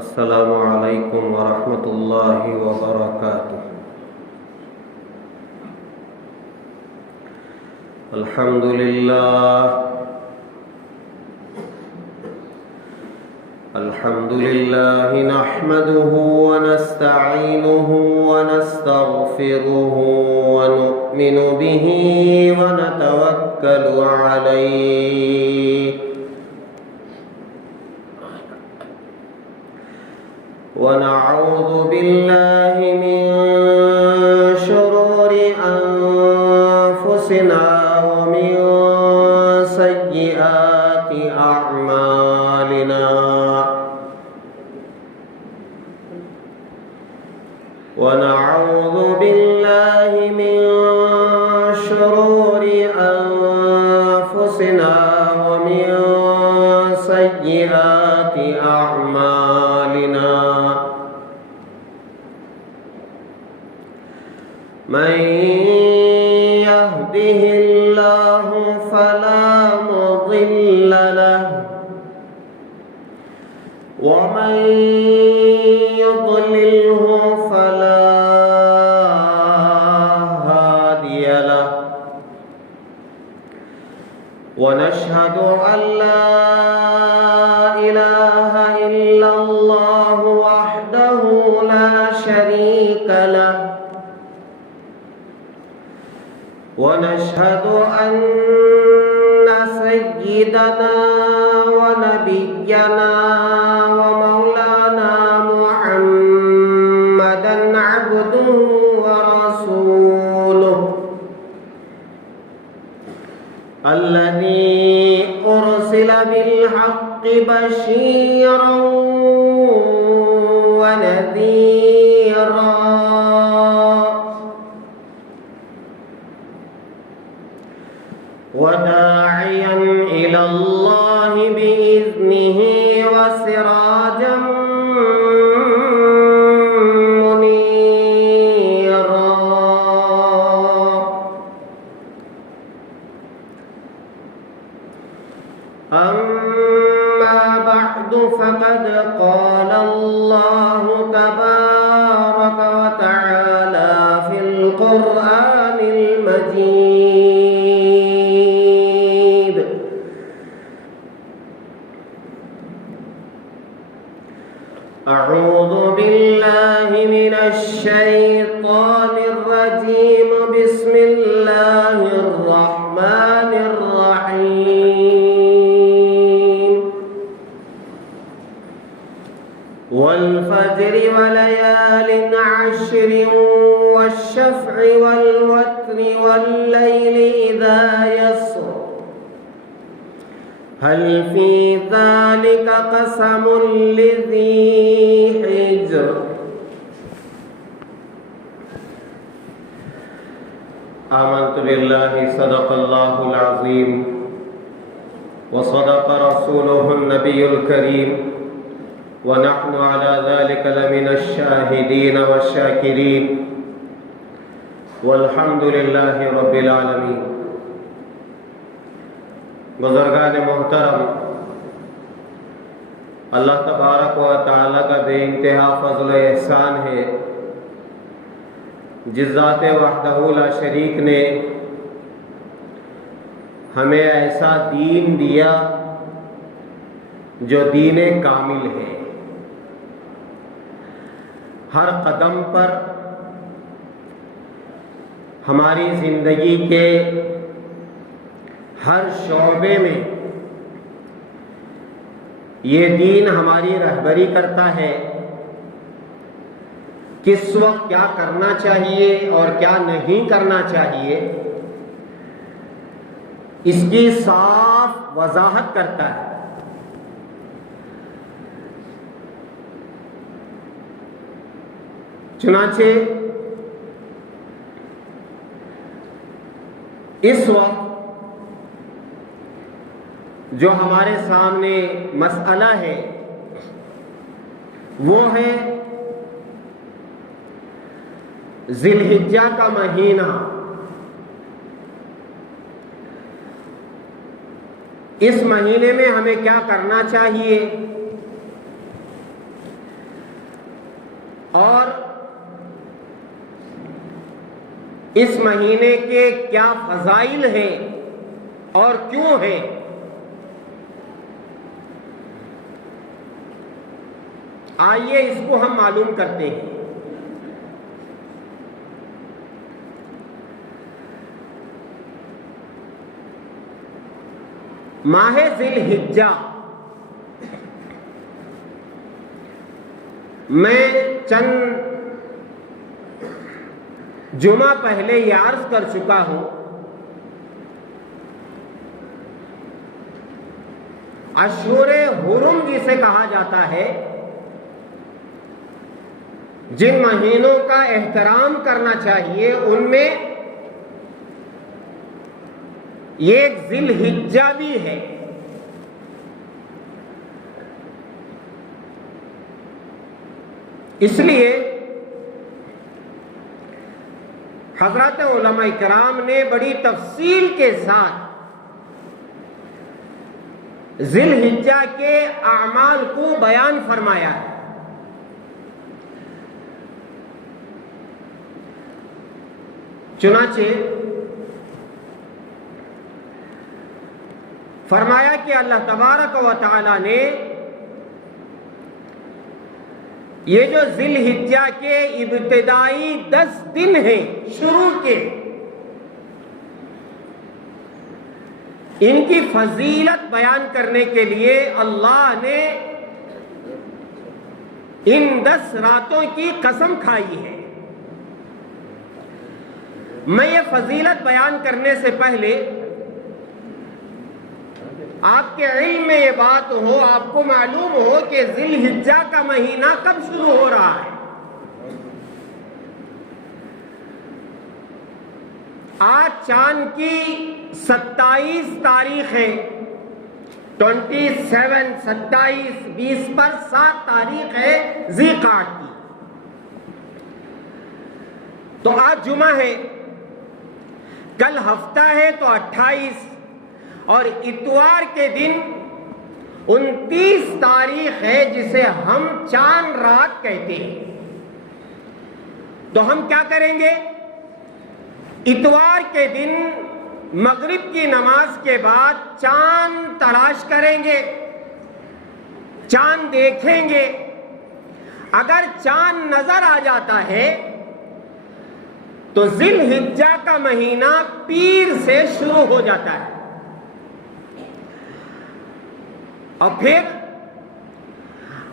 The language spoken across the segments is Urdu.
السلام علیکم ورحمۃ اللہ وبرکاتہ۔ الحمد للہ نحمده ونستعینه ونستغفره ونؤمن به ونتوکل علیہ ونعوذ باللہ من شرور انفسنا ومن سیئات اعمالنا ونعوذ باللہ من شرور انفسنا ومن سیئات اعمالنا من يهده الله فلا مضل له ومن يضلله فلا هادي له ونشهد أن لا إله إلا الله وحده لا شريك له ونشهد أن سيدنا ونبينا ومولانا محمدا عبده ورسوله الذي أرسل بالحق بشيرا ونذيرا وداعيا إلى الله بإذنه وسراجا منيرا أما بعد فقد قال الله تبارك وتعالى في القرآن المجيد أعوذ بالله من الشيطان الرجيم بسم الله الرحمن الرحيم والفجر وليال عشر والشفع والوتر والليل إذا يسر هل في ذلك قسم لذي حجر آمنت بالله صدق الله العظيم وصدق رسوله النبي الكريم ونحن على ذلك لمن الشاهدين والشاكرين والحمد لله رب العالمين۔ بزرگان محترم، اللہ تبارک و تعالیٰ کا بے انتہا فضل و احسان ہے جس ذات وحدہ لا شریک نے ہمیں ایسا دین دیا جو دین کامل ہے۔ ہر قدم پر ہماری زندگی کے ہر شعبے میں یہ دین ہماری رہبری کرتا ہے، کس وقت کیا کرنا چاہیے اور کیا نہیں کرنا چاہیے اس کی صاف وضاحت کرتا ہے۔ چنانچہ اس وقت جو ہمارے سامنے مسئلہ ہے وہ ہے ذی الحجہ کا مہینہ۔ اس مہینے میں ہمیں کیا کرنا چاہیے، اور اس مہینے کے کیا فضائل ہیں اور کیوں ہیں، آئیے اس کو ہم معلوم کرتے ہیں۔ ماہ ذی الحجہ میں چند جمعہ پہلے یہ عرض کر چکا ہوں، اشہر حرم جسے کہا جاتا ہے، جن مہینوں کا احترام کرنا چاہیے ان میں یہ ایک ذی الحجہ بھی ہے۔ اس لیے حضرات علماء کرام نے بڑی تفصیل کے ساتھ ذی الحجہ کے اعمال کو بیان فرمایا ہے۔ چنانچہ فرمایا کہ اللہ تبارک و تعالی نے یہ جو ذی الحجہ کے ابتدائی 10 دن ہیں شروع کے، ان کی فضیلت بیان کرنے کے لیے اللہ نے ان 10 راتوں کی قسم کھائی ہے۔ میں یہ فضیلت بیان کرنے سے پہلے آپ کے علم میں یہ بات ہو، آپ کو معلوم ہو کہ ذی الحجہ کا مہینہ کب شروع ہو رہا ہے۔ آج چاند کی 27 تاریخ ہے، 27 27 20 پر 7 تاریخ ہے ذی القعدہ کی، تو آج جمعہ ہے، کل ہفتہ ہے تو 28، اور اتوار کے دن 29 تاریخ ہے جسے ہم چاند رات کہتے ہیں۔ تو ہم کیا کریں گے؟ اتوار کے دن مغرب کی نماز کے بعد چاند تلاش کریں گے، چاند دیکھیں گے۔ اگر چاند نظر آ جاتا ہے تو ذی الحجہ کا مہینہ پیر سے شروع ہو جاتا ہے، اور پھر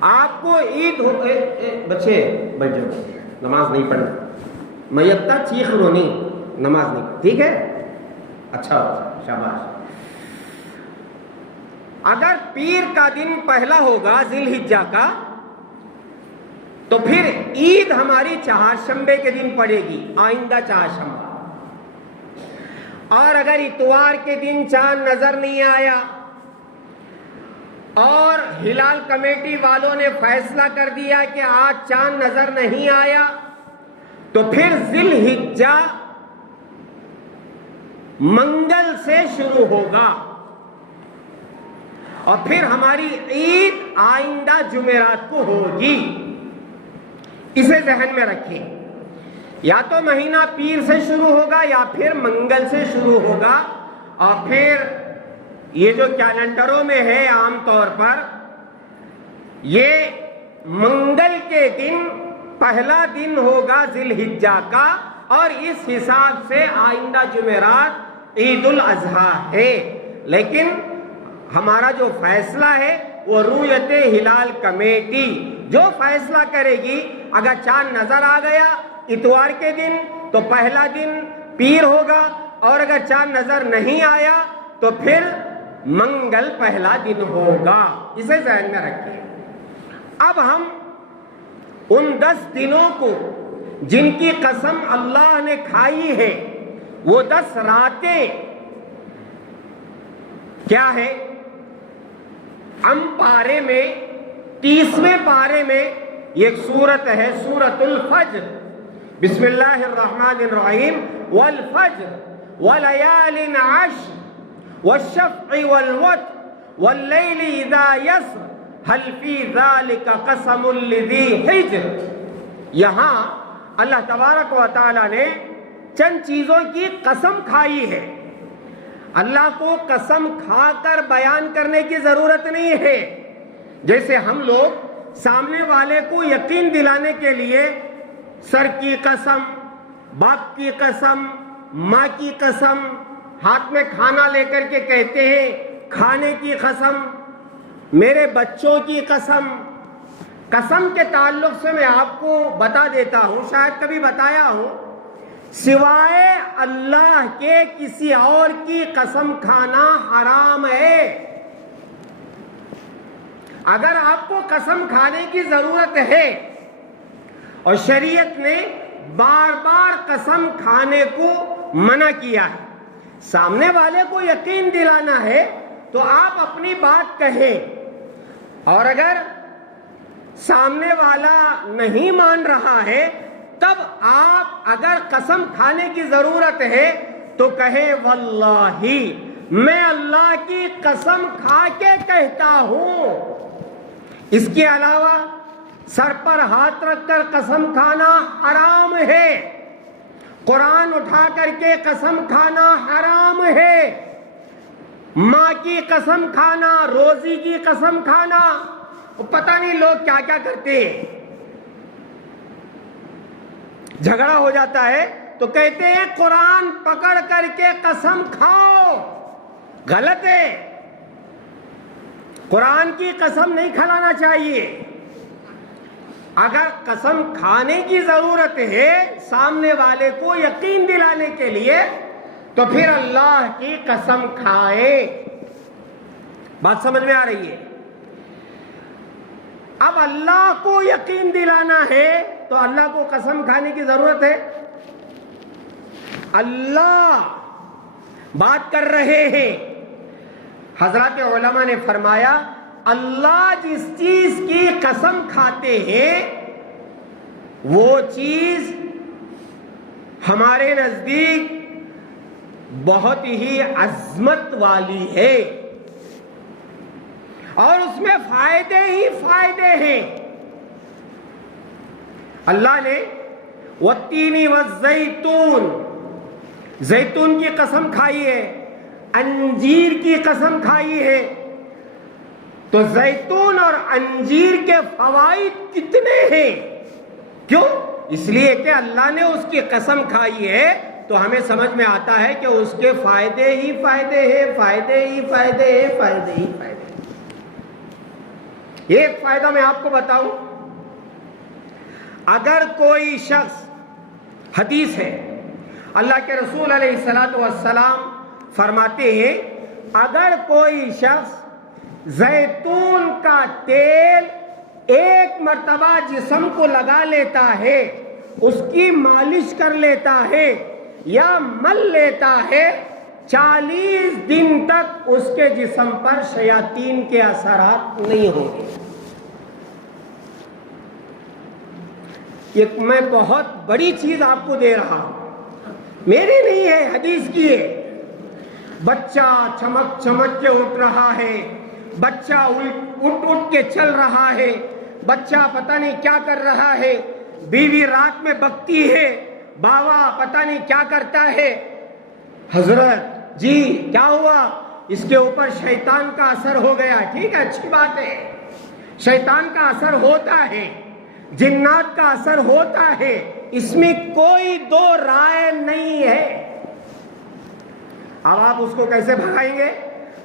آپ کو عید ہو، بچے بیٹھ جاؤ، نماز نہیں پڑھنا، میتہ چیخ رونی، نماز نہیں، ٹھیک ہے؟ اچھا شاباش۔ اگر پیر کا دن پہلا ہوگا ذی الحجہ کا، تو پھر عید ہماری چہارشنبے کے دن پڑے گی، آئندہ چہارشنبہ۔ اور اگر اتوار کے دن چاند نظر نہیں آیا اور ہلال کمیٹی والوں نے فیصلہ کر دیا کہ آج چاند نظر نہیں آیا، تو پھر ذی الحجہ منگل سے شروع ہوگا، اور پھر ہماری عید آئندہ جمعرات کو ہوگی۔ اسے ذہن میں رکھیں، یا تو مہینہ پیر سے شروع ہوگا یا پھر منگل سے شروع ہوگا، اور پھر یہ جو کیلنڈروں میں ہے عام طور پر یہ منگل کے دن پہلا دن ہوگا ذی الحجہ کا، اور اس حساب سے آئندہ جمعرات عید الاضحیٰ ہے۔ لیکن ہمارا جو فیصلہ ہے وہ رؤیت ہلال کمیٹی جو فیصلہ کرے گی۔ اگر چاند نظر آ گیا اتوار کے دن تو پہلا دن پیر ہوگا، اور اگر چاند نظر نہیں آیا تو پھر منگل پہلا دن ہوگا۔ اسے ذہن میں رکھیں۔ اب ہم ان 10 دنوں کو جن کی قسم اللہ نے کھائی ہے، وہ 10 راتیں کیا ہے؟ ہم پارے میں 30ویں پارے میں ایک سورت ہے، سورۃ الفجر۔ بسم اللہ الرحمن الرحیم، والفجر وليال عشر والشفع والوتر والليل اذا يسر هل في ذلك قسم لذي حجر۔ یہاں اللہ تبارک و تعالی نے چند چیزوں کی قسم کھائی ہے. اللہ کو قسم کھا کر بیان کرنے کی ضرورت نہیں ہے. جیسے ہم لوگ سامنے والے کو یقین دلانے کے لیے سر کی قسم، باپ کی قسم، ماں کی قسم، ہاتھ میں کھانا لے کر کے کہتے ہیں کھانے کی قسم، میرے بچوں کی قسم. قسم کے تعلق سے میں آپ کو بتا دیتا ہوں، شاید کبھی بتایا ہوں، سوائے اللہ کے کسی اور کی قسم کھانا حرام ہے. اگر آپ کو قسم کھانے کی ضرورت ہے اور شریعت نے بار بار قسم کھانے کو منع کیا ہے، سامنے والے کو یقین دلانا ہے تو آپ اپنی بات کہیں، اور اگر سامنے والا نہیں مان رہا ہے تب آپ اگر قسم کھانے کی ضرورت ہے تو کہیں واللہ میں اللہ کی قسم کھا کے کہتا ہوں. اس کے علاوہ سر پر ہاتھ رکھ کر قسم کھانا حرام ہے، قرآن اٹھا کر کے قسم کھانا حرام ہے، ماں کی قسم کھانا، روزی کی قسم کھانا، پتہ نہیں لوگ کیا کیا کرتے ہیں. جھگڑا ہو جاتا ہے تو کہتے ہیں قرآن پکڑ کر کے قسم کھاؤ. غلط ہے، قرآن کی قسم نہیں کھلانا چاہیے. اگر قسم کھانے کی ضرورت ہے سامنے والے کو یقین دلانے کے لیے تو پھر اللہ کی قسم کھائے. بات سمجھ میں آ رہی ہے؟ اب اللہ کو یقین دلانا ہے تو اللہ کو قسم کھانے کی ضرورت ہے. اللہ بات کر رہے ہیں. حضرات علماء نے فرمایا اللہ جس چیز کی قسم کھاتے ہیں وہ چیز ہمارے نزدیک بہت ہی عظمت والی ہے اور اس میں فائدے ہی فائدے ہیں. اللہ نے والتین والزیتون، زیتون کی قسم کھائی ہے، انجیر کی قسم کھائی ہے. تو زیتون اور انجیر کے فوائد کتنے ہیں؟ کیوں؟ اس لیے کہ اللہ نے اس کی قسم کھائی ہے تو ہمیں سمجھ میں آتا ہے کہ اس کے فائدے ہی فائدے ہیں، فائدے ہی فائدے ہیں، فائدے ہی فائدے. ایک فائدہ میں آپ کو بتاؤں، اگر کوئی شخص، حدیث ہے اللہ کے رسول علیہ الصلوۃ والسلام فرماتے ہیں اگر کوئی شخص زیتون کا تیل ایک مرتبہ جسم کو لگا لیتا ہے، اس کی مالش کر لیتا ہے یا مل لیتا ہے، 40 دن تک اس کے جسم پر شیاطین کے اثرات نہیں ہوں گے. یہ میں بہت بڑی چیز آپ کو دے رہا ہوں، میری نہیں ہے، حدیث کی ہے. بچہ چمک چمک کے اٹھ رہا ہے، بچہ اٹھ کے چل رہا ہے، بچہ پتہ نہیں کیا کر رہا ہے، بیوی رات میں بکتی ہے، باوا پتہ نہیں کیا کرتا ہے. حضرت جی کیا ہوا؟ اس کے اوپر شیطان کا اثر ہو گیا. ٹھیک ہے، اچھی بات ہے، شیطان کا اثر ہوتا ہے، جنات کا اثر ہوتا ہے، اس میں کوئی دو رائے نہیں ہے. اب آپ اس کو کیسے بھگائیں گے؟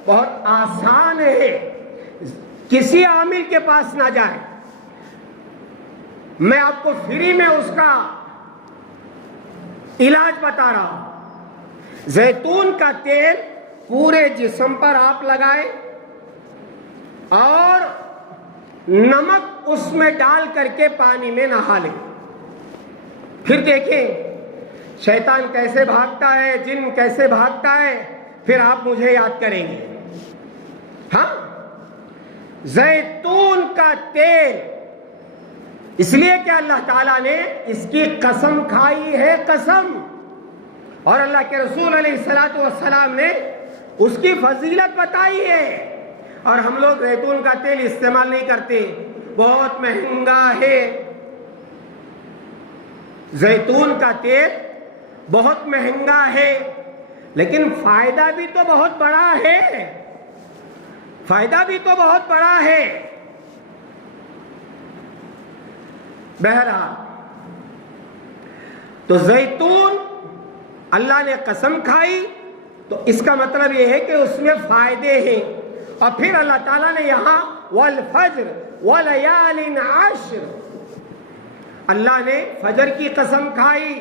بہت آسان ہے، کسی عامل کے پاس نہ جائیں، میں آپ کو فری میں اس کا علاج بتا رہا ہوں. زیتون کا تیل پورے جسم پر آپ لگائیں اور نمک اس میں ڈال کر کے پانی میں نہا لیں، پھر دیکھیں شیطان کیسے بھاگتا ہے، جن کیسے بھاگتا ہے، پھر آپ مجھے یاد کریں گے. ہاں، زیتون کا تیل، اس لیے کہ اللہ تعالیٰ نے اس کی قسم کھائی ہے، قسم، اور اللہ کے رسول علیہ الصلوۃ والسلام نے اس کی فضیلت بتائی ہے. اور ہم لوگ زیتون کا تیل استعمال نہیں کرتے، بہت مہنگا ہے. زیتون کا تیل بہت مہنگا ہے، لیکن فائدہ بھی تو بہت بڑا ہے، فائدہ بھی تو بہت بڑا ہے۔ بہرحال تو زیتون اللہ نے قسم کھائی تو اس کا مطلب یہ ہے کہ اس میں فائدے ہیں۔ اور پھر اللہ تعالیٰ نے یہاں والفجر ولیال عشر، اللہ نے فجر کی قسم کھائی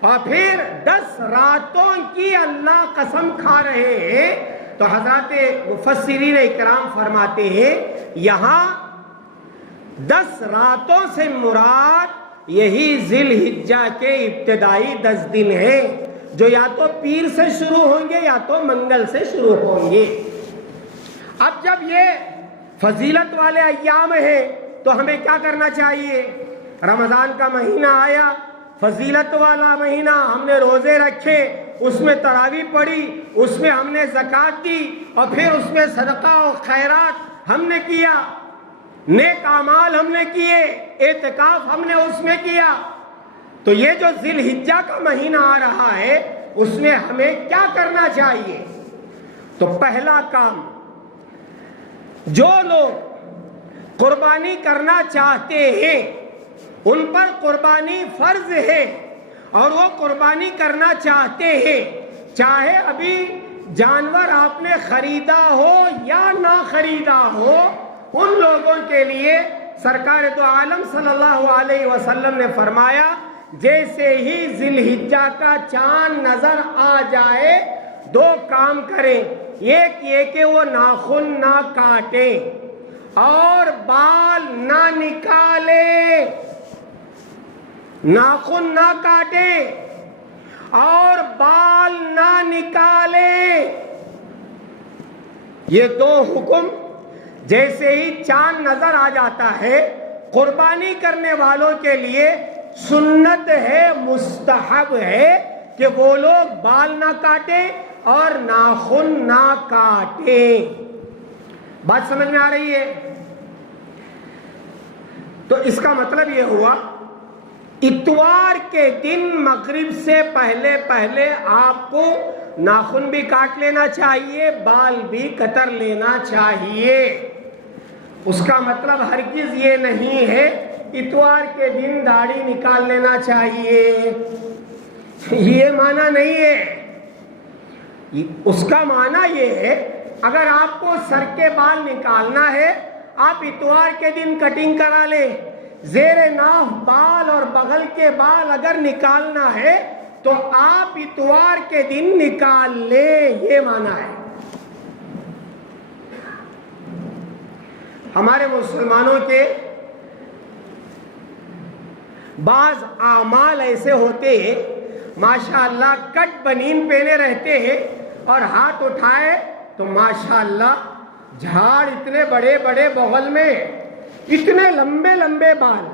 اور پھر 10 راتوں کی اللہ قسم کھا رہے ہیں۔ تو حضرات مفسرین اکرام فرماتے ہیں یہاں 10 راتوں سے مراد یہی ذی الحجہ کے ابتدائی 10 دن ہیں، جو یا تو پیر سے شروع ہوں گے یا تو منگل سے شروع ہوں گے۔ اب جب یہ فضیلت والے ایام ہیں تو ہمیں کیا کرنا چاہیے؟ رمضان کا مہینہ آیا، فضیلت والا مہینہ، ہم نے روزے رکھے، اس میں تراویح پڑھی، اس میں ہم نے زکوٰۃ دی، اور پھر اس میں صدقہ و خیرات ہم نے کیا، نیک اعمال ہم نے کیے، اعتکاف ہم نے اس میں کیا۔ تو یہ جو ذی الحجہ کا مہینہ آ رہا ہے اس میں ہمیں کیا کرنا چاہیے؟ تو پہلا کام، جو لوگ قربانی کرنا چاہتے ہیں ان پر قربانی فرض ہے، اور وہ قربانی کرنا چاہتے ہیں، چاہے ابھی جانور آپ نے خریدا ہو یا نہ خریدا ہو، ان لوگوں کے لیے سرکار دو عالم صلی اللہ علیہ وسلم نے فرمایا جیسے ہی ذی الحجہ کا چاند نظر آ جائے 2 کام کریں، ایک یہ کہ وہ ناخن نہ کاٹیں اور بال نہ نکالیں، ناخن نہ کاٹیں اور بال نہ نکالیں۔ یہ 2 حکم جیسے ہی چاند نظر آ جاتا ہے قربانی کرنے والوں کے لیے سنت ہے، مستحب ہے کہ وہ لوگ بال نہ کاٹیں اور ناخن نہ کاٹیں۔ بات سمجھ میں آ رہی ہے؟ تو اس کا مطلب یہ ہوا اتوار کے دن مغرب سے پہلے پہلے آپ کو ناخن بھی کاٹ لینا چاہیے، بال بھی کتر لینا چاہیے۔ اس کا مطلب ہرگز یہ نہیں ہے اتوار کے دن داڑھی نکال لینا چاہیے، یہ معنی نہیں ہے۔ اس کا معنی یہ ہے اگر آپ کو سر کے بال نکالنا ہے آپ اتوار کے دن کٹنگ کرا لیں، زیر ناف بال اور بغل کے بال اگر نکالنا ہے تو آپ اتوار کے دن نکال لیں، یہ معنی ہے۔ ہمارے مسلمانوں کے بعض اعمال ایسے ہوتے ہیں ماشاءاللہ کٹ بنین پہنے رہتے ہیں اور ہاتھ اٹھائے تو ماشاءاللہ جھاڑ اتنے بڑے بڑے بغل میں، اتنے لمبے لمبے بال۔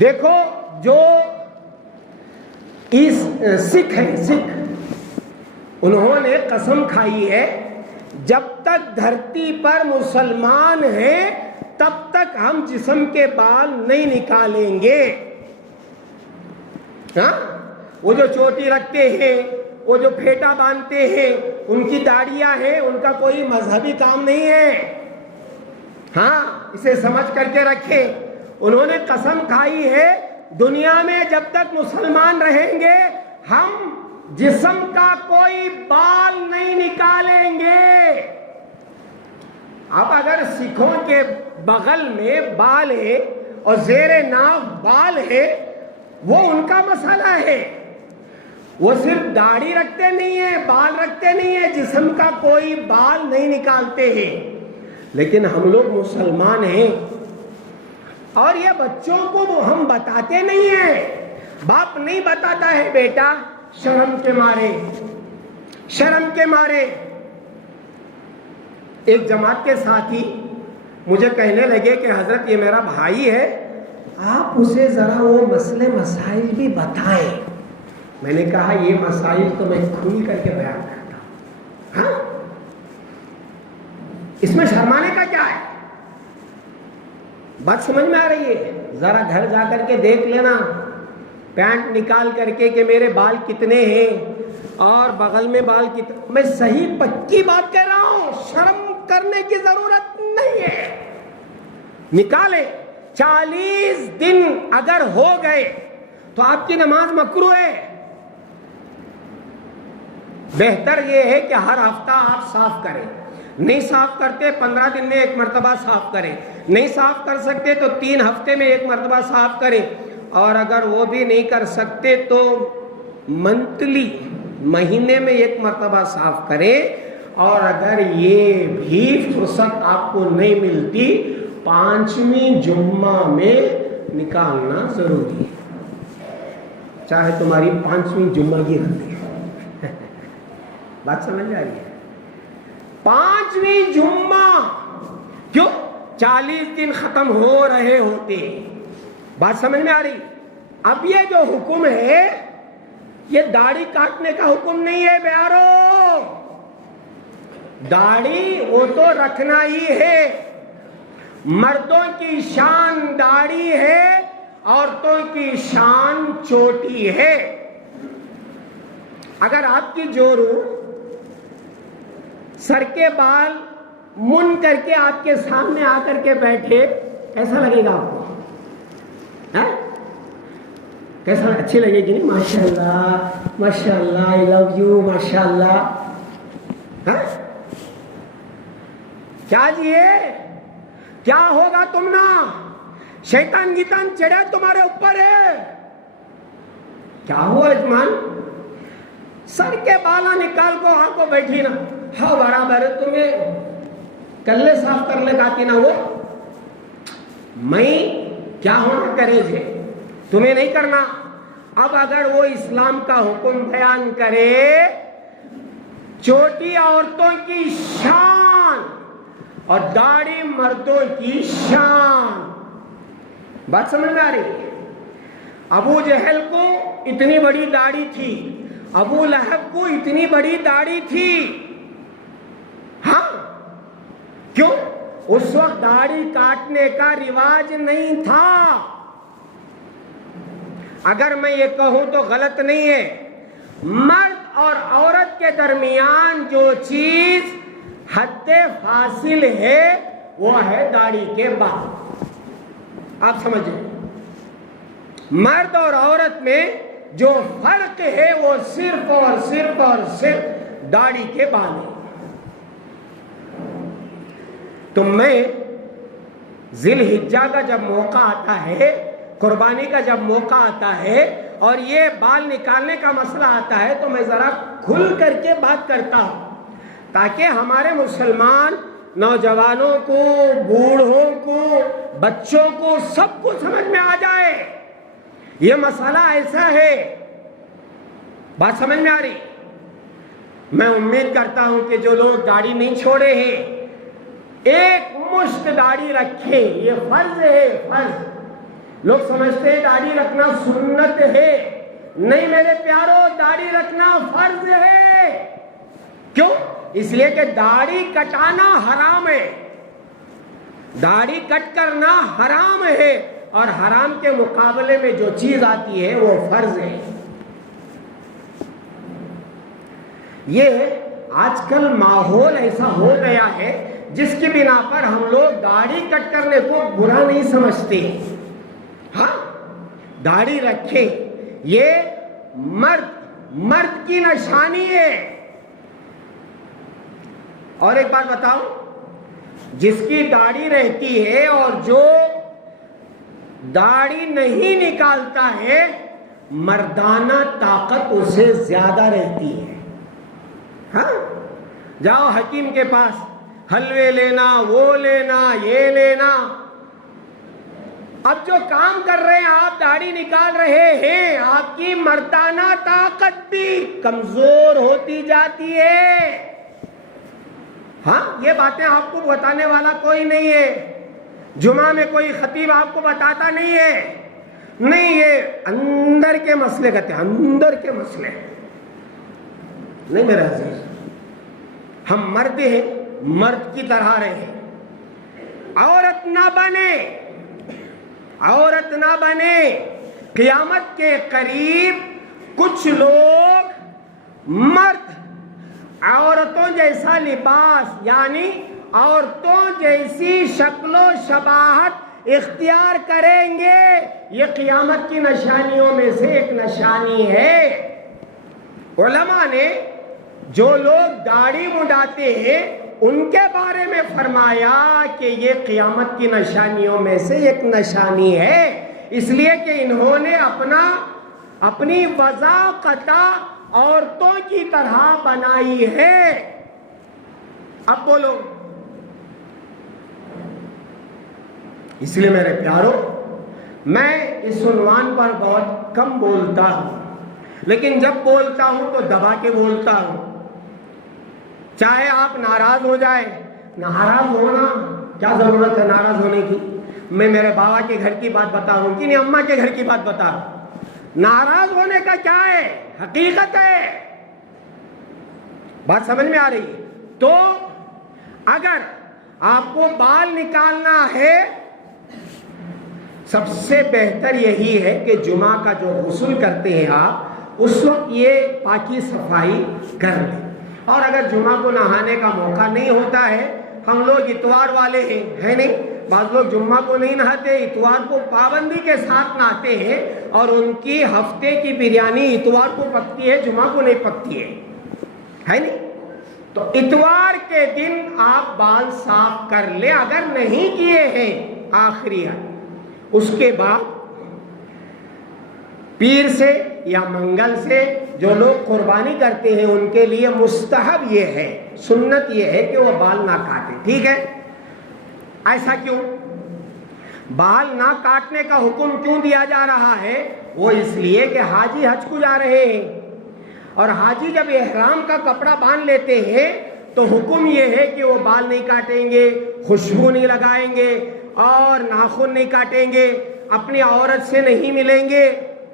دیکھو جو سکھ ہیں، سکھ، انہوں نے قسم کھائی ہے جب تک دھرتی پر مسلمان ہیں تب تک ہم جسم کے بال نہیں نکالیں گے۔ ہاں، وہ جو چوٹی رکھتے ہیں، وہ جو پھیٹا باندھتے ہیں، ان کی داڑیاں ہیں، ان کا کوئی مذہبی کام نہیں ہے۔ ہاں، اسے سمجھ کر کے رکھیں۔ انہوں نے قسم کھائی ہے دنیا میں جب تک مسلمان رہیں گے ہم جسم کا کوئی بال نہیں نکالیں گے۔ اب اگر سکھوں کے بغل میں بال ہے اور زیر ناف بال ہے وہ ان کا مسئلہ ہے، وہ صرف داڑھی رکھتے نہیں ہیں، بال رکھتے نہیں ہیں، جسم کا کوئی بال نہیں نکالتے ہیں۔ لیکن ہم لوگ مسلمان ہیں اور یہ بچوں کو ہم بتاتے نہیں ہیں، باپ نہیں بتاتا ہے بیٹا، شرم کے مارے، شرم کے مارے۔ ایک جماعت کے ساتھی مجھے کہنے لگے کہ حضرت یہ میرا بھائی ہے، آپ اسے ذرا وہ مسئلے مسائل بھی بتائیں۔ میں نے کہا یہ مسائل تو میں کھل کر کے بیان کرتا ہوں، ہاں، اس میں شرمانے کا کیا ہے؟ بات سمجھ میں آ رہی ہے؟ ذرا گھر جا کر کے دیکھ لینا پینٹ نکال کر کے کہ میرے بال کتنے ہیں اور بغل میں بال کتنے. میں صحیح پکی بات کہہ رہا ہوں, شرم کرنے کی ضرورت نہیں ہے. نکالے. 40 دن اگر ہو گئے تو آپ کی نماز مکروہ ہے. بہتر یہ ہے کہ ہر ہفتہ آپ صاف کریں. نہیں صاف کرتے 15 دن میں 1 مرتبہ صاف کریں. نہیں صاف کر سکتے تو 3 ہفتے میں 1 مرتبہ صاف کریں. اور اگر وہ بھی نہیں کر سکتے تو منتھلی, مہینے میں 1 مرتبہ صاف کریں. اور اگر یہ بھی فرصت آپ کو نہیں ملتی 5ویں جمعہ میں نکالنا ضروری ہے, چاہے تمہاری 5ویں جمعہ کی غلطی ہے. بات سمجھ آ رہی ہے؟ 5ویں جمعہ کیوں؟ 40 دن ختم ہو رہے ہوتے. بات سمجھ میں آ رہی؟ اب یہ جو حکم ہے یہ داڑھی کاٹنے کا حکم نہیں ہے پیارو. داڑھی وہ تو رکھنا ہی ہے. مردوں کی شان داڑھی ہے, عورتوں کی شان چوٹی ہے. اگر آپ کی جورو سر کے بال من کر کے آپ کے سامنے آ کر کے بیٹھے, کیسا لگے گا آپ کو؟ کیسا؟ اچھی لگے گی نہیں؟ ماشاءاللہ ماشاءاللہ, آئی لو یو, ماشاءاللہ. کیا جی ہے؟ کیا ہوگا تم نا؟ شیطان گیتان چڑھے تمہارے اوپر ہے. کیا ہوا اجمان؟ سر کے بالا نکال کو آ کو بیٹھی نا. ہاں برابر ہے, تمہیں کلے صاف کر لے گاتی نا وہ. میں کیا ہونا کرے جے, تمہیں نہیں کرنا. اب اگر وہ اسلام کا حکم بیان کرے چھوٹی عورتوں کی شان اور داڑھی مردوں کی شان, بات سمجھ میں آ رہی ہے؟ ابو جہل کو اتنی بڑی داڑھی تھی, ابو لہب کو اتنی بڑی داڑھی تھی. ہاں کیوں؟ اس وقت داڑھی کاٹنے کا رواج نہیں تھا. اگر میں یہ کہوں تو غلط نہیں ہے, مرد اور عورت کے درمیان جو چیز حد فاصل ہے وہ ہے داڑھی کے بال. آپ سمجھیں, مرد اور عورت میں جو فرق ہے وہ صرف اور صرف اور صرف داڑھی کے بال ہے. تو میں ذی الحجہ کا جب موقع آتا ہے, قربانی کا جب موقع آتا ہے اور یہ بال نکالنے کا مسئلہ آتا ہے تو میں ذرا کھل کر کے بات کرتا ہوں تاکہ ہمارے مسلمان نوجوانوں کو, بوڑھوں کو, بچوں کو, سب کو سمجھ میں آ جائے یہ مسئلہ ایسا ہے. بات سمجھ میں آ رہی؟ میں امید کرتا ہوں کہ جو لوگ داڑھی نہیں چھوڑے ہیں ایک مشت داڑھی رکھیں. یہ فرض ہے, فرض. لوگ سمجھتے ہیں داڑھی رکھنا سنت ہے. نہیں میرے پیارو, داڑھی رکھنا فرض ہے. کیوں؟ اس لیے کہ داڑھی کٹانا حرام ہے, داڑھی کٹ کرنا حرام ہے, اور حرام کے مقابلے میں جو چیز آتی ہے وہ فرض ہے. یہ آج کل ماحول ایسا ہو گیا ہے جس کی بنا پر ہم لوگ داڑھی کٹ کرنے کو برا نہیں سمجھتے. ہاں داڑھی رکھے, یہ مرد کی نشانی ہے. اور ایک بات بتاؤ, جس کی داڑھی رہتی ہے اور جو داڑھی نہیں نکالتا ہے مردانہ طاقت اسے زیادہ رہتی ہے. ہاں جاؤ حکیم کے پاس, حلوے لینا, وہ لینا, یہ لینا. اب جو کام کر رہے ہیں آپ, داڑھی نکال رہے ہیں, آپ کی مردانہ طاقت بھی کمزور ہوتی جاتی ہے. ہاں یہ باتیں آپ کو بتانے والا کوئی نہیں ہے, جمعہ میں کوئی خطیب آپ کو بتاتا نہیں ہے. نہیں, یہ اندر کے مسئلے کہتے ہیں, اندر کے مسئلے. نہیں میرا عزیز, ہم مرد ہیں, مرد کی طرح رہے, عورت نہ بنے, عورت نہ بنے. قیامت کے قریب کچھ لوگ مرد عورتوں جیسا لباس یعنی عورتوں جیسی شکل و شباہت اختیار کریں گے. یہ قیامت کی نشانیوں میں سے ایک نشانی ہے. علماء نے جو لوگ داڑھی منڈاتے ہیں ان کے بارے میں فرمایا کہ یہ قیامت کی نشانیوں میں سے ایک نشانی ہے، اس لیے کہ انہوں نے اپنی وضاحت عورتوں کی طرح بنائی ہے. اب بولو. اس لیے میرے پیارو، میں اس عنوان پر بہت کم بولتا ہوں، لیکن جب بولتا ہوں تو دبا کے بولتا ہوں. چاہے آپ ناراض ہو جائے. ناراض ہونا کیا ضرورت ہے ناراض ہونے کی؟ میں میرے بابا کے گھر کی بات بتا رہا ہوں کہ نہیں اماں کے گھر کی بات بتا رہا ہوں. ناراض ہونے کا کیا ہے؟ حقیقت ہے. بات سمجھ میں آ رہی ہے؟ تو اگر آپ کو بال نکالنا ہے، سب سے بہتر یہی ہے کہ جمعہ کا جو غسل کرتے ہیں آپ اس وقت یہ پاکی صفائی کر لیں. اور اگر جمعہ کو نہانے کا موقع نہیں ہوتا ہے، ہم لوگ اتوار والے ہیں نہیں، بعض لوگ جمعہ کو نہیں نہاتے، اتوار کو پابندی کے ساتھ نہاتے ہیں اور ان کی ہفتے کی بریانی اتوار کو پکتی ہے، جمعہ کو نہیں پکتی ہے نہیں. تو اتوار کے دن آپ بال صاف کر لیں اگر نہیں کیے ہیں آخری. اس کے بعد پیر سے یا منگل سے جو لوگ قربانی کرتے ہیں ان کے لیے مستحب یہ ہے، سنت یہ ہے کہ وہ بال نہ کاٹیں. ٹھیک ہے؟ ایسا کیوں؟ بال نہ کاٹنے کا حکم کیوں دیا جا رہا ہے؟ وہ اس لیے کہ حاجی حج کو جا رہے ہیں اور حاجی جب احرام کا کپڑا باندھ لیتے ہیں تو حکم یہ ہے کہ وہ بال نہیں کاٹیں گے، خوشبو نہیں لگائیں گے اور ناخن نہیں کاٹیں گے، اپنی عورت سے نہیں ملیں گے،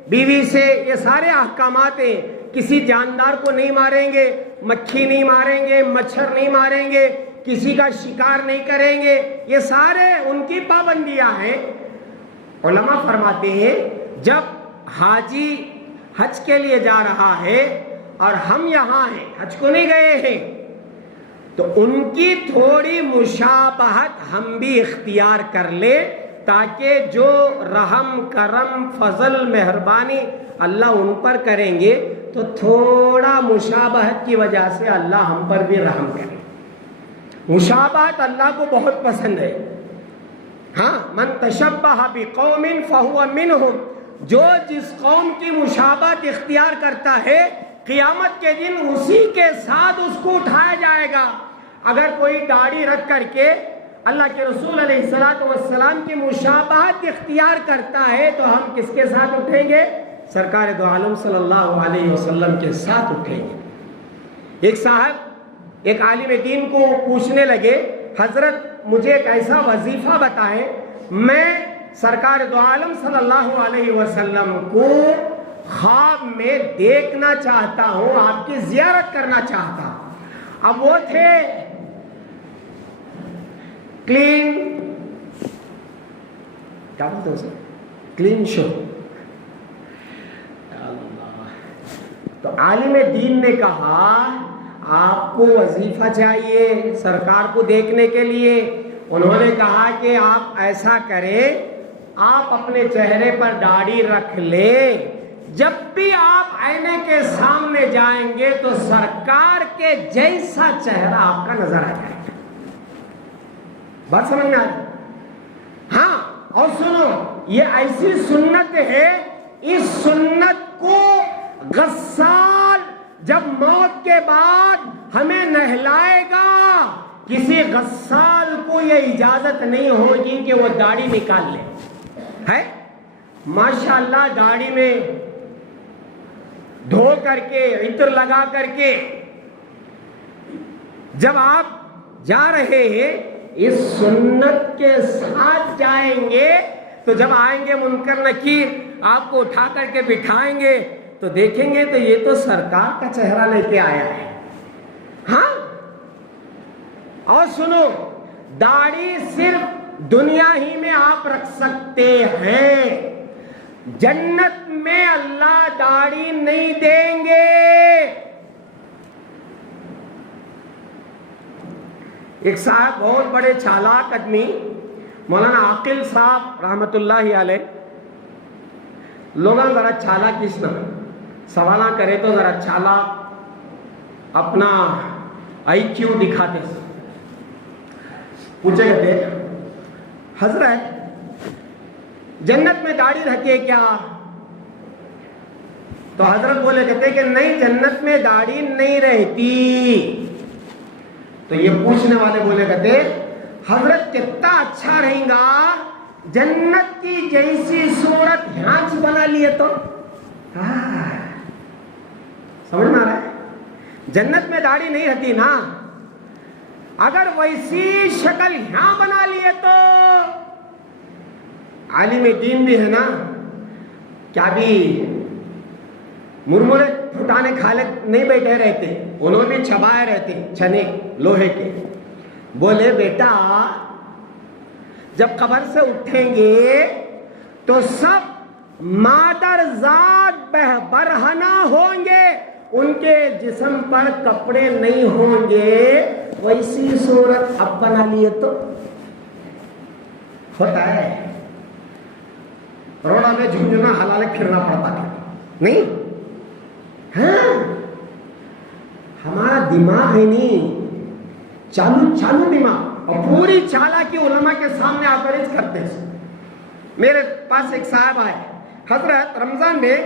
بیوی سے. یہ سارے احکامات ہیں. کسی جاندار کو نہیں ماریں گے، مکھی نہیں ماریں گے، مچھر نہیں ماریں گے، کسی کا شکار نہیں کریں گے. یہ سارے ان کی پابندیاں ہیں. علماء فرماتے ہیں جب حاجی حج کے لیے جا رہا ہے اور ہم یہاں ہیں، حج کو نہیں گئے ہیں، تو ان کی تھوڑی مشابہت ہم بھی اختیار کر لیں تاکہ جو رحم کرم فضل مہربانی اللہ ان پر کریں گے تو تھوڑا مشابہت کی وجہ سے اللہ ہم پر بھی رحم کرے. مشابہت اللہ کو بہت پسند ہے. ہاں، من تشبہ بقوم فہو منہم، جو جس قوم کی مشابہت اختیار کرتا ہے قیامت کے دن اسی کے ساتھ اس کو اٹھایا جائے گا. اگر کوئی داڑھی رکھ کر کے اللہ کے رسول علیہ السلام کی مشابہت اختیار کرتا ہے تو ہم کس کے ساتھ اٹھیں گے؟ سرکار دو عالم صلی اللہ علیہ وسلم کے ساتھ اٹھیں گے. ایک صاحب ایک عالم دین کو پوچھنے لگے، حضرت مجھے ایک ایسا وظیفہ بتائیں، میں سرکار دو عالم صلی اللہ علیہ وسلم کو خواب میں دیکھنا چاہتا ہوں، آپ کی زیارت کرنا چاہتا ہوں. اب وہ تھے کیا بولتے ہیں کلین شو. تو عالم دین نے کہا آپ کو وظیفہ چاہیے سرکار کو دیکھنے کے لیے. انہوں نے کہا کہ آپ ایسا کریں، آپ اپنے چہرے پر داڑھی رکھ لیں، جب بھی آپ آئینے کے سامنے جائیں گے تو سرکار کے جیسا چہرہ آپ کا نظر آ جائے گا. بات سمجھ میں آ رہی؟ ہاں. اور سنو، یہ ایسی سنت ہے، اس سنت کو غسال جب موت کے بعد ہمیں نہلائے گا، کسی غسال کو یہ اجازت نہیں ہوگی کہ وہ داڑھی نکال لے. ہے ماشاءاللہ داڑھی میں دھو کر کے عطر لگا کر کے جب آپ جا رہے ہیں اس سنت کے ساتھ جائیں گے تو جب آئیں گے منکر نکیر آپ کو اٹھا کر کے بٹھائیں گے تو دیکھیں گے تو یہ تو سرکار کا چہرہ لے کے آیا ہے. ہاں. اور سنو، داڑھی صرف دنیا ہی میں آپ رکھ سکتے ہیں، جنت میں اللہ داڑھی نہیں دیں گے۔ ایک صاحب بہت بڑے چالاک آدمی مولانا عاقل صاحب رحمت اللہ علیہ، لوگاں ذرا چالاک کس نہ سوالاں کرے تو ذرا چالاک اپنا آئی کیو دکھاتے، پوچھے گئے حضرت جنت میں داڑھی رکھے کیا؟ تو حضرت بولے کہتے کہ نہیں، جنت میں داڑھی نہیں رہتی۔ تو یہ پوچھنے والے بولے کہتے حضرت کتنا اچھا رہیں گا جنت کی جیسی صورت یہاں بنا لیے تو۔ سمجھ میں آ رہا ہے؟ جنت میں داڑھی نہیں رہتی نا، اگر ویسی شکل یہاں بنا لیے تو عالم دین بھی ہے نا، کیا بھی مرمرے پھٹانے کھالے نہیں بیٹھے رہتے، انہوں بھی چبائے رہتے چنے لوہے کے۔ بولے بیٹا جب قبر سے اٹھیں گے تو سب مادر ذات برہنہ ہوں گے، ان کے جسم پر کپڑے نہیں ہوں گے، ویسی صورت اب بنا لیے تو ہوتا ہے۔ روڈا میں جھنجھنا حلالے پھرنا پڑتا ہے نہیں؟ ہاں ہمارا دماغ ہے نہیں، چالو دماغ، اور پوری چالاکی علماء کے سامنے آپریز کرتے ہیں۔ میرے پاس ایک صاحب آئے، حضرت رمضان میں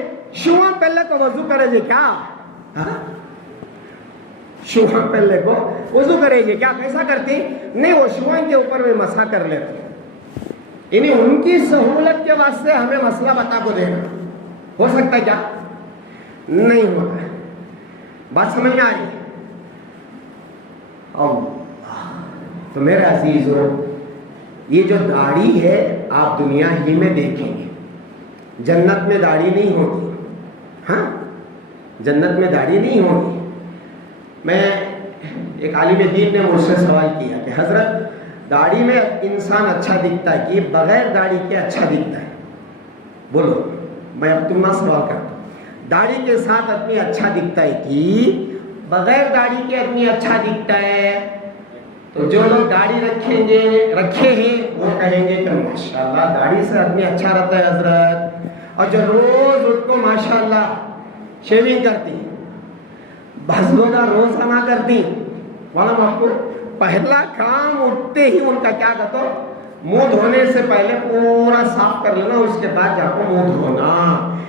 شوہاں پہلے کو وضو کرے جی کیا؟ شوہاں پہلے کو وضو کرے جی کیا؟ کیسا کرتی؟ نہیں، وہ شوہاں کے اوپر میں مسح کر لیتے، یعنی ان کی سہولت کے واسطے ہمیں مسئلہ بتا کو دینا۔ ہو سکتا ہے کیا؟ نہیں ہوتا ہے۔ بات سمجھ میں آ رہی ہے؟ تو میرے عزیزو، یہ جو داڑھی ہے آپ دنیا ہی میں دیکھیں گے، جنت میں داڑھی نہیں ہوگی۔ ہاں جنت میں داڑھی نہیں ہوگی۔ میں ایک عالم دین نے مجھ سے سوال کیا کہ حضرت داڑھی میں انسان اچھا دکھتا ہے کہ بغیر داڑھی کے اچھا دکھتا ہے؟ بولو، میں اب تم نہ سوال کرتا ہوں، داڑھی کے ساتھ آدمی اچھا دکھتا ہے کہ بغیر داڑھی کے آدمی اچھا دکھتا ہے؟ تو جو لوگ داڑھی رکھے ہیں وہ کہیں گے کہ ماشاءاللہ داڑھی سے آدمی اچھا رہتا ہے حضرت، اور جو روز اٹھ کو ماشاءاللہ شیونگ کرتی، بھسلوگا روزانہ کرتی، معلوم آپ کو پہلا کام اٹھتے ہی ان کا کیا کہتا ہو؟ منہ دھونے سے پہلے پورا صاف کر لینا، اس کے بعد جا کو منہ دھونا۔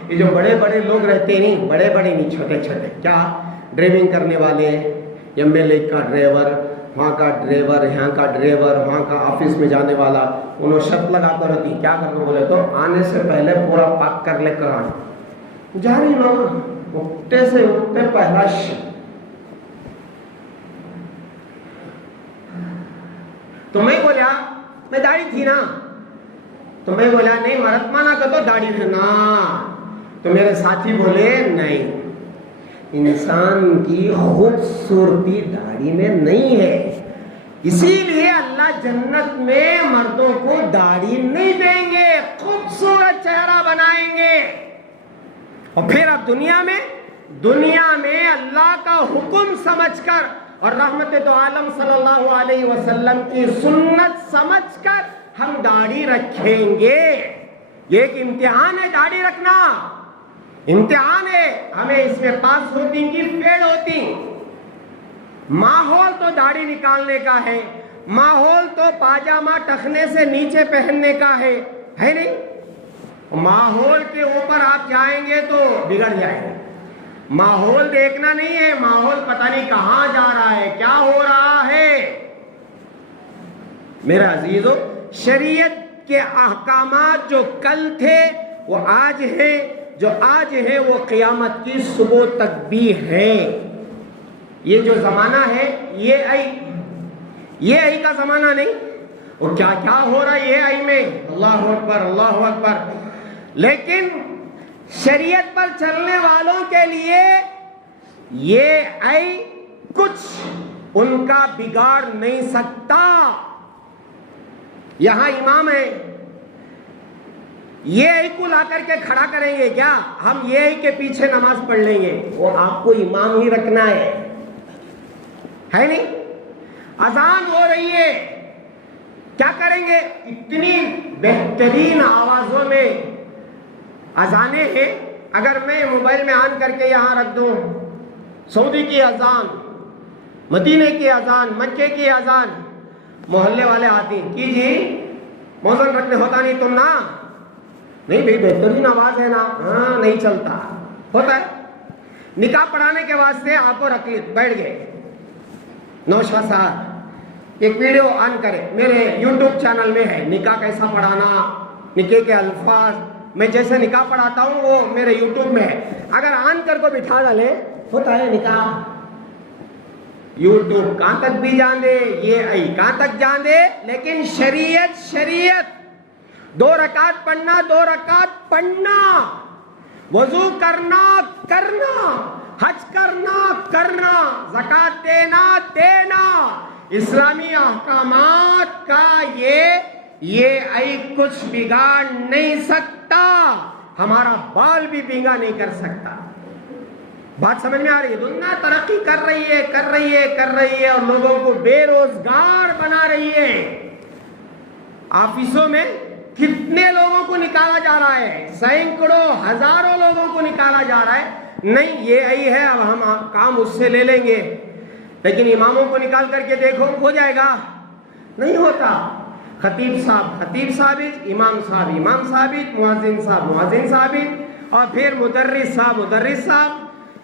یہ جو بڑے بڑے لوگ رہتے نہیں، بڑے بڑے نہیں، چھوٹے چھوٹے، کیا ڈرائیونگ کرنے والے، ایم ایل اے کا ڈرائیور، وہاں کا ڈرائیور، یہاں کا ڈرائیور، وہاں کا آفس میں جانے والا، انہوں شرط لگا کر ہوتی، کیا کرنا بولے تو آنے سے پہلے پورا پاک کر لے کر آنا۔ جا رہی لوگ اٹھتے سے اٹھتے پہلا تو میں بولیا میں داڑھی تھی نا، تو میں بولا نہیں مرد مانا کہ تو داڑھی رہنا، تو میرے ساتھی بولے نہیں، انسان کی خوبصورتی داڑھی میں نہیں ہے، اسی لیے اللہ جنت میں مردوں کو داڑھی نہیں دیں گے، خوبصورت چہرہ بنائیں گے۔ اور پھر اب دنیا میں اللہ کا حکم سمجھ کر اور رحمت دو عالم صلی اللہ علیہ وسلم کی سنت سمجھ کر ہم داڑھی رکھیں گے۔ یہ ایک امتحان ہے، داڑھی رکھنا امتحان ہے، ہمیں اس میں پاس ہوتی کہ فیل ہوتی۔ ماحول تو داڑھی نکالنے کا ہے، ماحول تو پاجامہ ٹخنے سے نیچے پہننے کا ہے نہیں؟ ماحول کے اوپر آپ جائیں گے تو بگڑ جائیں گے۔ ماحول دیکھنا نہیں ہے، ماحول پتہ نہیں کہاں جا رہا ہے، کیا ہو رہا ہے۔ میرا عزیزو، شریعت کے احکامات جو کل تھے وہ آج ہیں، جو آج ہے وہ قیامت کی صبح تک بھی ہے۔ یہ جو زمانہ ہے یہ آئی کا زمانہ نہیں، اور کیا کیا ہو رہا ہے یہ آئی میں، اللہ اکبر اللہ اکبر۔ لیکن شریعت پر چلنے والوں کے لیے یہ آئی کچھ ان کا بگاڑ نہیں سکتا۔ یہاں امام ہے، یہ ای کو لا کر کے کھڑا کریں گے کیا؟ ہم یہ ای کے پیچھے نماز پڑھ لیں گے، وہ آپ کو امام ہی رکھنا ہے نہیں؟ اذان ہو رہی ہے، کیا کریں گے؟ اتنی بہترین آوازوں میں اذانیں ہیں، اگر میں موبائل میں آن کر کے یہاں رکھ دوں سعودی کی اذان، مدینے کی اذان، مکے کی اذان، محلے والے آتے ہیں کہ جی موذن رکھنے ہوتا نہیں تم نا؟ نہیں بھائی بہترین آواز ہے نا، ہاں نہیں چلتا، ہوتا ہے۔ نکاح پڑھانے کے واسطے آپ کو رکھ لی، بیٹھ گئے، نوشہ صاحب ایک ویڈیو آن کرے، میرے یوٹیوب چینل میں ہے، نکاح کیسا پڑھانا، نکاح کے الفاظ، میں جیسے نکاح پڑھاتا ہوں وہ میرے یوٹیوب میں ہے، اگر آن کر کو بٹھا ڈالے ہوتا ہے نکاح۔ یوٹیوب کہاں تک بھی جان دے، یہ ای کہاں تک جان دے، لیکن شریعت 2 رکعت پڑھنا، 2 رکعت پڑھنا، وضو کرنا، حج کرنا، زکات دینا، اسلامی احکامات کا یہ ای کچھ بگاڑ نہیں سکتا، ہمارا بال بھی بینگا نہیں کر سکتا۔ بات سمجھ میں آ رہی ہے؟ دنیا ترقی کر رہی ہے اور لوگوں کو بے روزگار بنا رہی ہے۔ آفیسوں میں کتنے لوگوں کو نکالا جا رہا ہے، سینکڑوں ہزاروں لوگوں کو نکالا جا رہا ہے، نہیں یہ ای ہے اب ہم کام اس سے لے لیں گے، لیکن اماموں کو نکال کر کے دیکھو ہو جائے گا، نہیں ہوتا۔ خطیب صاحب، امام صاحب، مؤذن صاحب، اور پھر مدرس صاحب،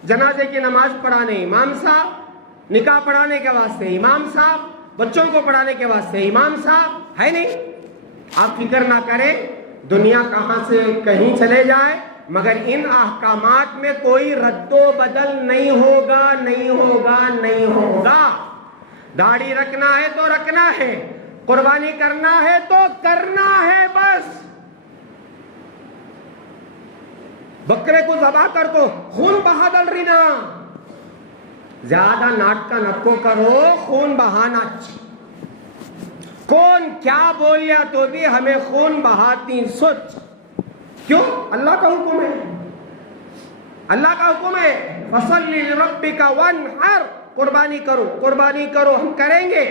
جنازے کی نماز پڑھانے امام صاحب، نکاح پڑھانے کے واسطے امام صاحب، بچوں کو پڑھانے کے واسطے امام صاحب، ہے نہیں؟ آپ فکر نہ کریں، دنیا کہاں سے کہیں چلے جائے مگر ان احکامات میں کوئی رد و بدل نہیں ہوگا۔ داڑھی رکھنا ہے تو رکھنا ہے، قربانی کرنا ہے تو کرنا ہے، بس بکرے کو ذبح کر کو خون بہا ڈل رہی نا، زیادہ ناٹکا نکو کرو، خون بہانا، کون کیا بولیا تو بھی ہمیں خون بہاتی سوچ، کیوں؟ اللہ کا حکم ہے، فصل لربک وانحر، قربانی کرو، ہم کریں گے۔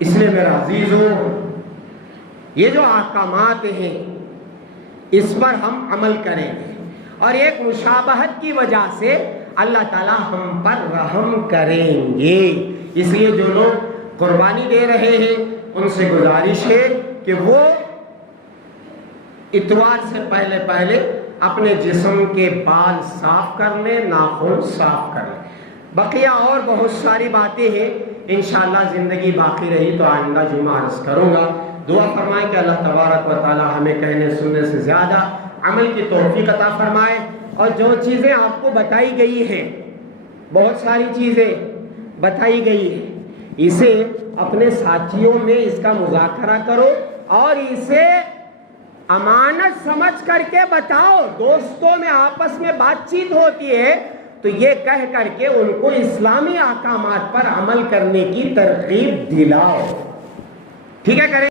اس لیے میرا عزیزو، یہ جو احکامات ہیں اس پر ہم عمل کریں گے، اور ایک مشابہت کی وجہ سے اللہ تعالی ہم پر رحم کریں گے۔ اس لیے جو لوگ قربانی دے رہے ہیں ان سے گزارش ہے کہ وہ اتوار سے پہلے اپنے جسم کے بال صاف کر لیں، ناخن صاف کر لیں۔ بقیہ اور بہت ساری باتیں ہیں، انشاءاللہ زندگی باقی رہی تو آئندہ جمعہ عرض کروں گا۔ دعا فرمائیں کہ اللہ تبارک و تعالی ہمیں کہنے سننے سے زیادہ عمل کی توفیق عطا فرمائے، اور جو چیزیں آپ کو بتائی گئی ہیں، بہت ساری چیزیں بتائی گئی ہیں، اسے اپنے ساتھیوں میں اس کا مذاکرہ کرو اور اسے امانت سمجھ کر کے بتاؤ۔ دوستوں میں آپس میں بات چیت ہوتی ہے تو یہ کہہ کر کے ان کو اسلامی احکامات پر عمل کرنے کی ترغیب دلاؤ، ٹھیک ہے؟ کریں